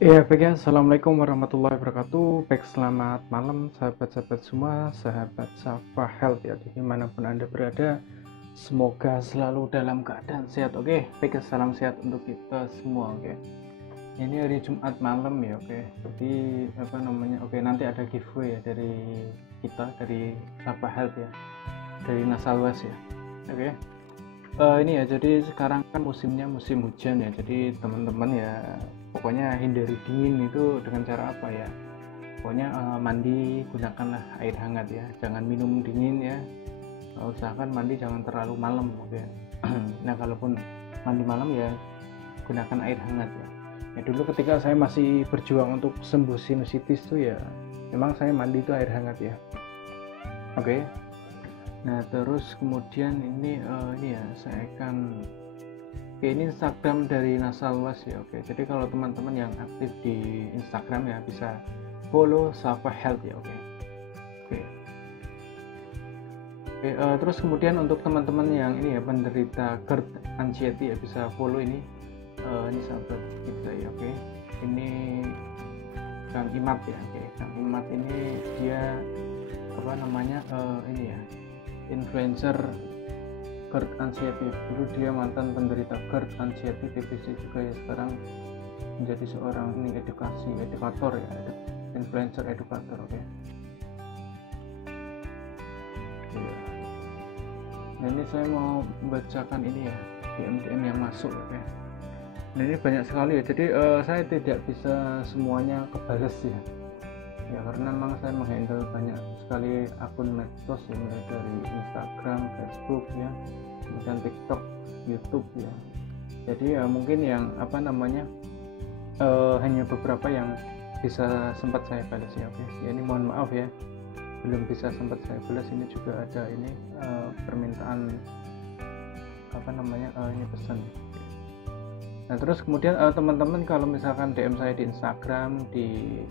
Ya, baik ya. Assalamualaikum warahmatullahi wabarakatuh. Baik, selamat malam sahabat-sahabat semua, sahabat Safa Health ya, dimanapun Anda berada. Semoga selalu dalam keadaan sehat, oke? Baik, salam sehat untuk kita semua, oke? Ini hari Jumat malam ya, oke? Jadi, apa namanya, oke, nanti ada giveaway ya dari kita, dari Safa Health ya, dari Nasalwas ya, oke? Ini ya, jadi sekarang kan musimnya musim hujan ya, jadi teman-teman ya pokoknya hindari dingin itu dengan cara apa ya? Pokoknya mandi gunakanlah air hangat ya, jangan minum dingin ya. Usahakan mandi jangan terlalu malam, oke. Nah, kalaupun mandi malam ya gunakan air hangat ya. Ya dulu ketika saya masih berjuang untuk sembuh sinusitis tuh ya, memang saya mandi itu air hangat ya, oke. Nah, terus kemudian ini ya saya akan ini Instagram dari Nasalwas ya, oke. Jadi kalau teman-teman yang aktif di Instagram ya bisa follow Safa Health ya, oke. Oke. Terus kemudian untuk teman-teman yang ini ya penderita GERD anxiety ya bisa follow ini sahabat kita ya, oke. Ini Kang Imat ya, oke. Kang Imat ini dia apa namanya ini ya influencer GERD anxiety. Dulu dia mantan penderita GERD anxiety TBC juga ya, sekarang menjadi seorang ini edukator ya, influencer edukator, oke. Iya. Nah, ini saya mau membacakan ini ya DM yang masuk, oke. Nah, ini banyak sekali ya, jadi saya tidak bisa semuanya kebales ya, karena memang saya menghandle banyak sekali akun medsos ya, mulai dari Instagram, Facebook ya, kemudian TikTok, YouTube ya. Jadi mungkin yang apa namanya hanya beberapa yang bisa sempat saya balas ya, oke. Ya, ini mohon maaf ya belum bisa sempat saya balas. Ini juga ada ini permintaan apa namanya ini pesan. Nah, terus kemudian teman-teman kalau misalkan DM saya di Instagram, di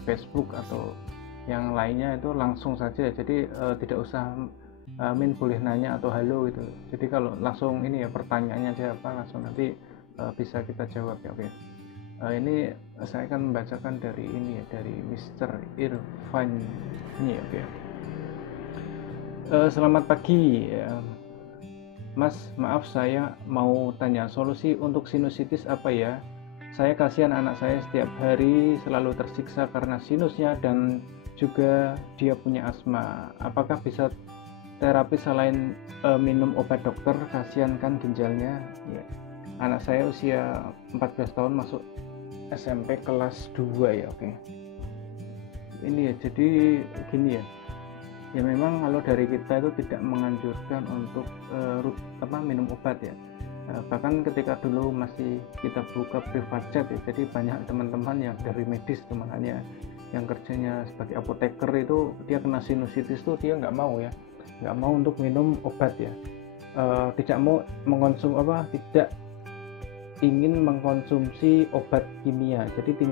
Facebook atau yang lainnya itu langsung saja, jadi tidak usah Min boleh nanya atau halo gitu. Jadi kalau langsung ini ya pertanyaannya aja apa, langsung nanti bisa kita jawab ya, oke. Ini saya akan membacakan dari ini ya, dari Mr. Irfan ini ya, oke. Selamat pagi ya. Mas, maaf saya mau tanya solusi untuk sinusitis apa ya? Saya kasihan anak saya setiap hari selalu tersiksa karena sinusnya dan juga dia punya asma. Apakah bisa terapi selain minum obat dokter? Kasihan kan ginjalnya. Ya. Anak saya usia 14 tahun masuk SMP kelas 2 ya, oke. Ini ya, jadi gini ya. Ya memang kalau dari kita itu tidak menganjurkan untuk minum obat ya. Bahkan ketika dulu masih kita buka privat jet ya, jadi banyak teman-teman yang dari medis teman-temannya yang kerjanya sebagai apoteker itu dia kena sinusitis tuh dia nggak mau ya, nggak mau untuk minum obat ya, tidak mau tidak ingin mengkonsumsi obat kimia. Jadi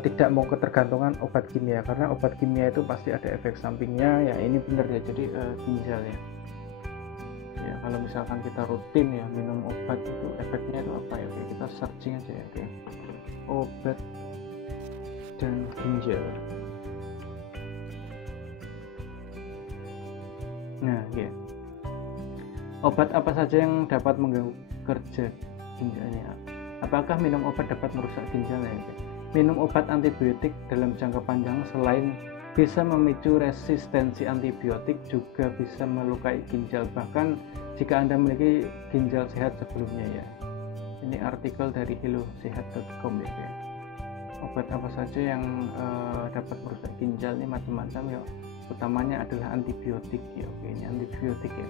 tidak mau ketergantungan obat kimia, karena obat kimia itu pasti ada efek sampingnya ya. Ini benar ya, jadi ginjal ya. Ya kalau misalkan kita rutin ya minum obat itu efeknya itu apa ya, oke, kita searching aja ya, oke. Obat dan ginjal. Nah ya, obat apa saja yang dapat mengganggu kerja ginjalnya? Apakah minum obat dapat merusak ginjalnya? Minum obat antibiotik dalam jangka panjang selain bisa memicu resistensi antibiotik juga bisa melukai ginjal, bahkan jika Anda memiliki ginjal sehat sebelumnya ya. Ini artikel dari hellosehat.com ya. Obat apa saja yang dapat merusak ginjal? Ini macam-macam ya. Utamanya adalah antibiotik ya, oke. Ini antibiotik ya.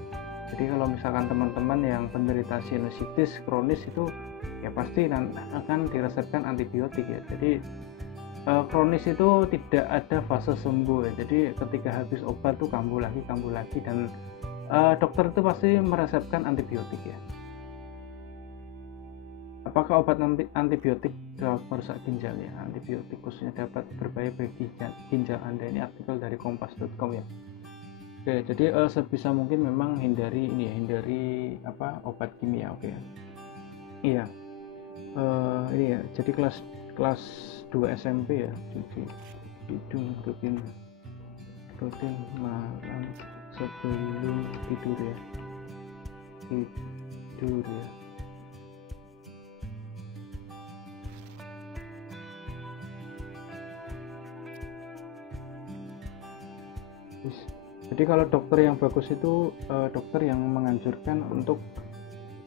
Jadi kalau misalkan teman-teman yang penderita sinusitis kronis itu ya pasti akan diresepkan antibiotik ya. Jadi kronis itu tidak ada fase sembuh ya. Jadi ketika habis obat tuh kambuh lagi dan dokter itu pasti meresepkan antibiotik ya. Apakah obat antibiotik dapat merusak ginjal ya? Antibiotik khususnya dapat berbahaya bagi ginjal Anda. Ini artikel dari kompas.com ya. Oke, jadi sebisa mungkin memang hindari obat kimia, oke. Iya. Ini ya, jadi kelas 2 SMP ya, cuci hidung rutin malam sebelum tidur ya. Jadi kalau dokter yang bagus itu dokter yang menganjurkan untuk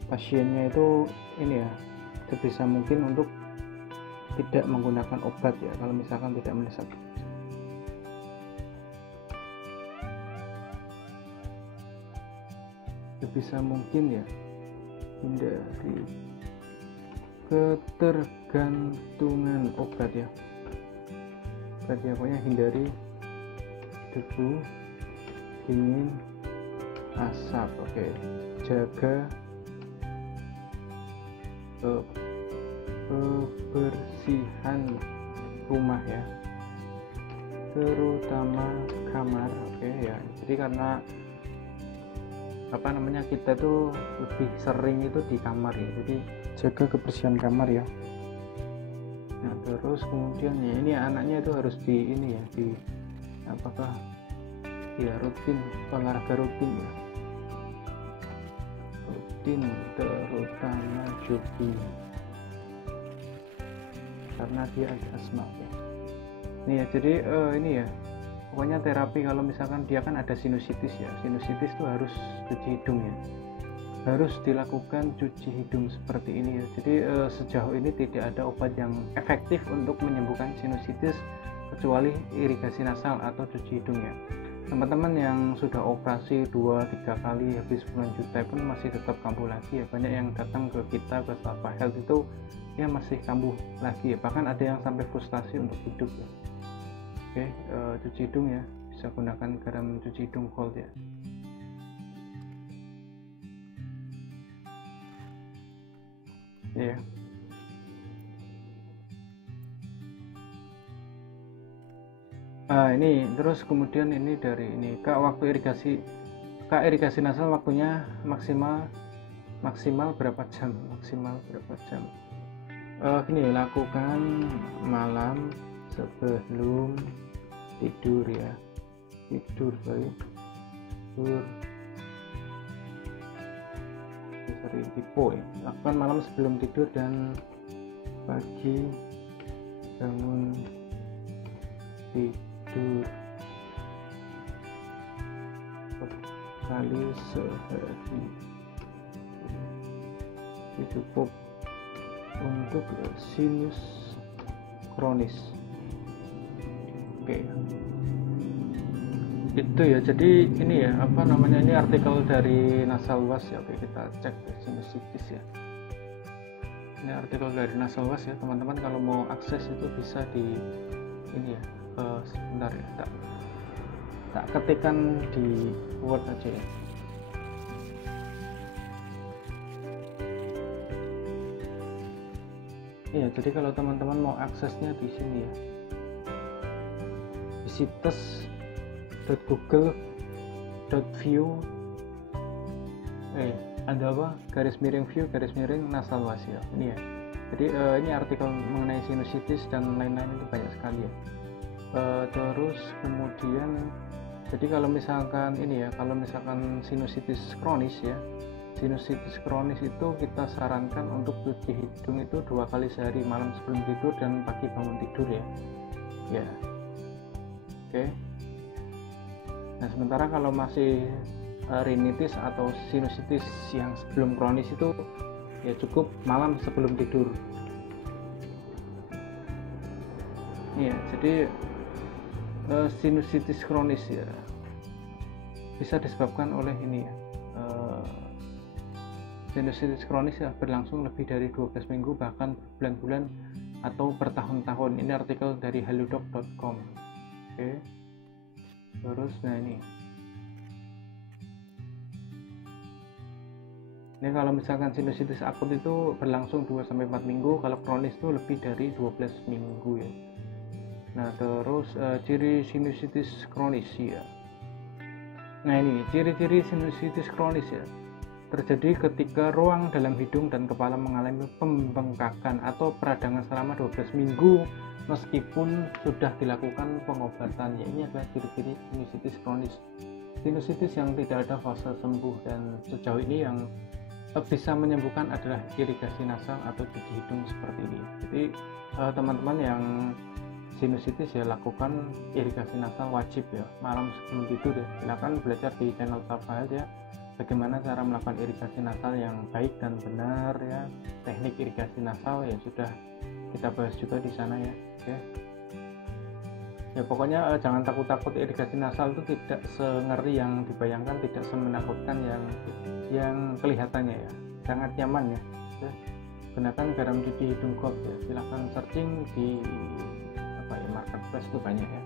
pasiennya itu ini ya, sebisa mungkin untuk tidak menggunakan obat ya, kalau misalkan tidak mendesak. Sebisa mungkin ya, hindari ketergantungan obat ya. Pokoknya hindari debu, dingin, asap. Oke. Jaga kebersihan rumah ya, terutama kamar. Oke ya, jadi karena kita tuh lebih sering itu di kamar ya, jadi jaga kebersihan kamar ya. Nah terus kemudian ya, ini anaknya itu harus di ini ya, di apakah ya rutin, olahraga rutin ya, terutama jogging karena dia ada asma ya. Ini ya, jadi ini ya, pokoknya terapi kalau misalkan dia kan ada sinusitis ya, sinusitis itu harus cuci hidung ya, harus dilakukan cuci hidung seperti ini ya. Jadi sejauh ini tidak ada obat yang efektif untuk menyembuhkan sinusitis kecuali irigasi nasal atau cuci hidung ya. Teman-teman yang sudah operasi 2-3 kali habis puluhan juta pun masih tetap kambuh lagi ya. Banyak yang datang ke kita, ke Sapa Health itu ya masih kambuh lagi ya, bahkan ada yang sampai frustasi untuk hidup ya. Oke, cuci hidung ya, bisa gunakan garam cuci hidung gold ya. Ya. Ini terus kemudian ini dari ini Kak, waktu irigasi nasal waktunya maksimal berapa jam? Gini, lakukan malam sebelum tidur ya. Tidur ya. Lakukan malam sebelum tidur dan pagi bangun tidur kali sehari. Cukup untuk sinus kronis. Oke. Itu ya, jadi ini ya, ini artikel dari Nasal Was ya. Oke, kita cek sinusitis ya. Ini artikel dari Nasal Was ya, teman-teman kalau mau akses itu bisa di ini ya. Sebentar ya, tak ketikkan di Word aja ya. Iya, jadi kalau teman-teman mau aksesnya di sini ya, visites.google.view view Nasal Was ya. Ini ya, jadi ini artikel mengenai sinusitis dan lain-lain itu banyak sekali ya. Terus kemudian, jadi kalau misalkan ini ya, kalau misalkan sinusitis kronis ya, sinusitis kronis itu kita sarankan untuk cuci hidung itu 2 kali sehari, malam sebelum tidur dan pagi bangun tidur ya. Ya. Oke. Nah, sementara kalau masih rinitis atau sinusitis yang sebelum kronis itu ya cukup malam sebelum tidur. Iya, jadi sinusitis kronis ya bisa disebabkan oleh ini ya. Sinusitis kronis ya berlangsung lebih dari 12 minggu bahkan berbulan-bulan atau bertahun-tahun. Ini artikel dari halodoc.com. Oke. Terus nah ini kalau misalkan sinusitis akut itu berlangsung 2-4 minggu, kalau kronis itu lebih dari 12 minggu ya. Nah terus ciri sinusitis kronis ya. Nah ini ciri-ciri sinusitis kronis ya. terjadi ketika ruang dalam hidung dan kepala mengalami pembengkakan atau peradangan selama 12 minggu meskipun sudah dilakukan pengobatan. Ya, ini adalah ciri-ciri sinusitis kronis. Sinusitis yang tidak ada fase sembuh, dan sejauh ini yang bisa menyembuhkan adalah irigasi nasal atau cuci hidung seperti ini. Jadi teman-teman yang sinusitis ya, lakukan irigasi nasal wajib ya, malam sebelum tidur ya. Silakan belajar di channel Tafahal ya, bagaimana cara melakukan irigasi nasal yang baik dan benar ya. Teknik irigasi nasal ya sudah kita bahas juga di sana ya. Oke. Ya pokoknya jangan takut-takut, irigasi nasal itu tidak sengeri yang dibayangkan, tidak semenakutkan yang kelihatannya ya. Sangat nyaman ya. Oke. Gunakan garam cuci hidung gold ya. Silahkan searching di marketplace itu banyak ya.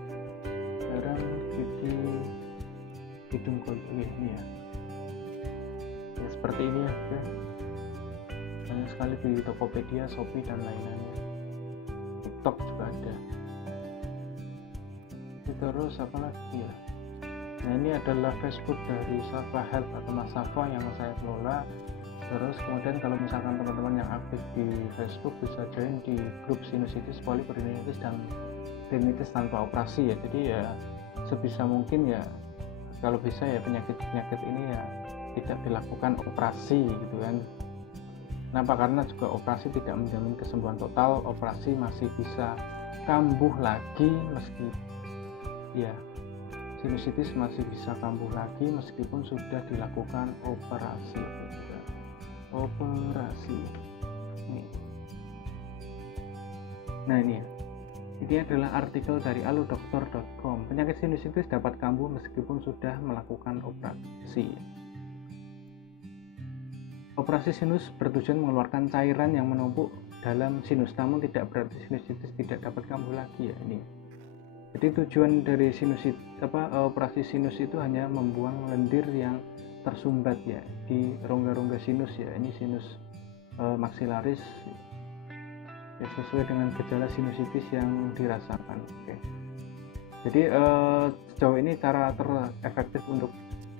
Garam cuci hidung gold ini ya. Ya seperti ini ya. Oke. Banyak sekali di Tokopedia, Shopee dan lain-lainnya. TikTok juga ada. Terus apa lagi ya, nah ini adalah Facebook dari Safa Health atau Mas Safa yang saya kelola. Terus kemudian kalau misalkan teman-teman yang aktif di Facebook bisa join di grup sinusitis, poliperinetis dan rinitis tanpa operasi ya. Jadi ya sebisa mungkin ya, kalau bisa ya penyakit-penyakit ini ya tidak dilakukan operasi gitu kan. Kenapa? Karena juga operasi tidak menjamin kesembuhan total. Operasi masih bisa kambuh lagi meski ya, sinusitis masih bisa kambuh lagi meskipun sudah dilakukan operasi. Nah ini ya, ini adalah artikel dari aludokter.com. Penyakit sinusitis dapat kambuh meskipun sudah melakukan operasi. Operasi sinus bertujuan mengeluarkan cairan yang menumpuk dalam sinus, namun tidak berarti sinusitis tidak dapat kambuh lagi ya. Ini jadi tujuan dari operasi sinus itu hanya membuang lendir yang tersumbat ya di rongga-rongga sinus ya. Ini sinus maksilaris ya, sesuai dengan gejala sinusitis yang dirasakan. Oke. Jadi sejauh ini cara terefektif untuk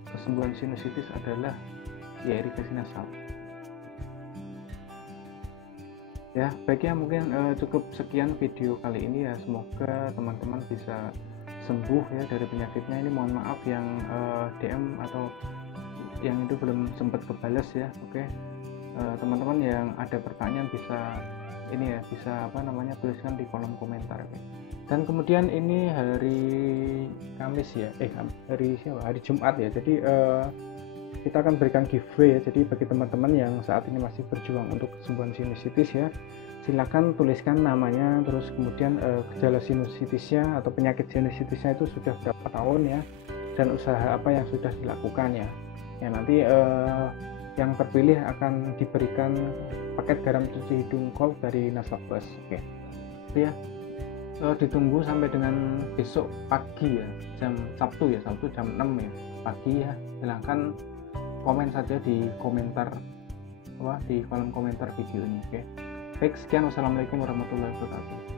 kesembuhan sinusitis adalah ya irigasi nasal. Ya baiknya mungkin cukup sekian video kali ini ya. Semoga teman-teman bisa sembuh ya dari penyakitnya. Ini mohon maaf yang DM atau yang itu belum sempat kebalas ya. Oke. Teman-teman yang ada pertanyaan bisa tuliskan di kolom komentar. Oke. Dan kemudian ini hari Kamis ya, hari Jumat ya. Jadi kita akan berikan giveaway ya. Jadi bagi teman-teman yang saat ini masih berjuang untuk kesembuhan sinusitis ya, silakan tuliskan namanya, terus kemudian gejala sinusitisnya atau penyakit sinusitisnya itu sudah berapa tahun ya, dan usaha apa yang sudah dilakukan ya. Ya nanti yang terpilih akan diberikan paket garam cuci hidung gold dari Nasabas. Oke. Itu ya. Ditunggu sampai dengan besok pagi ya, Sabtu jam 6 ya pagi ya. Silahkan komen saja di komentar di kolom komentar video ini. Oke. Baik, sekian. Wassalamualaikum warahmatullahi wabarakatuh.